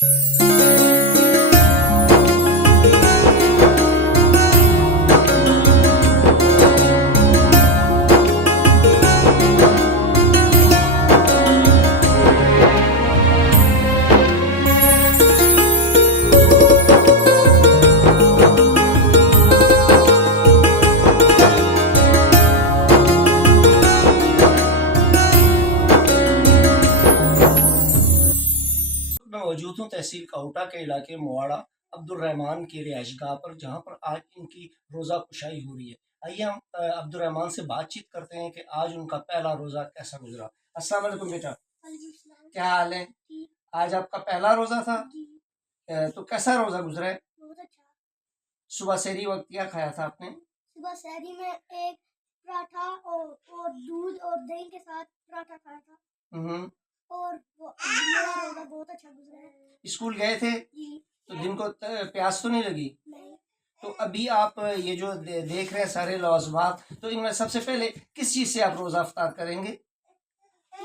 मैं मौजूद हूँ तहसील काउटा के इलाके मुवाड़ा अब्दुल रहमान की रिहाइशगाह पर, जहाँ पर आज इनकी रोज़ा कुशाई हो रही है। आइए हम अब्दुल रहमान से बातचीत करते हैं कि आज उनका पहला रोज़ा कैसा गुजरा। अस्सलाम वालेकुम बेटा, क्या हाल है? आज आपका पहला रोज़ा था? तो कैसा रोज़ा गुजरा है? बहुत अच्छा। सुबह सहरी वक्त क्या खाया था आपने? सुबह सहरी में एक पराठा और दूध और दही के साथ पराठा खाया था और मेरा रोजा बहुत अच्छा गुजरा है। स्कूल गए थे? जी। तो दिन को प्यास तो नहीं लगी? नहीं। तो अभी आप ये जो देख रहे हैं सारे लवाजमात, तो इनमें सबसे पहले किस चीज़ से आप रोज़ा अफ्तार करेंगे?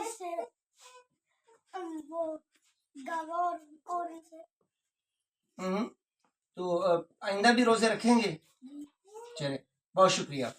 इससे वो गावा और इनसे। तो आइंदा भी रोज़े रखेंगे? जी। चले, बहुत शुक्रिया।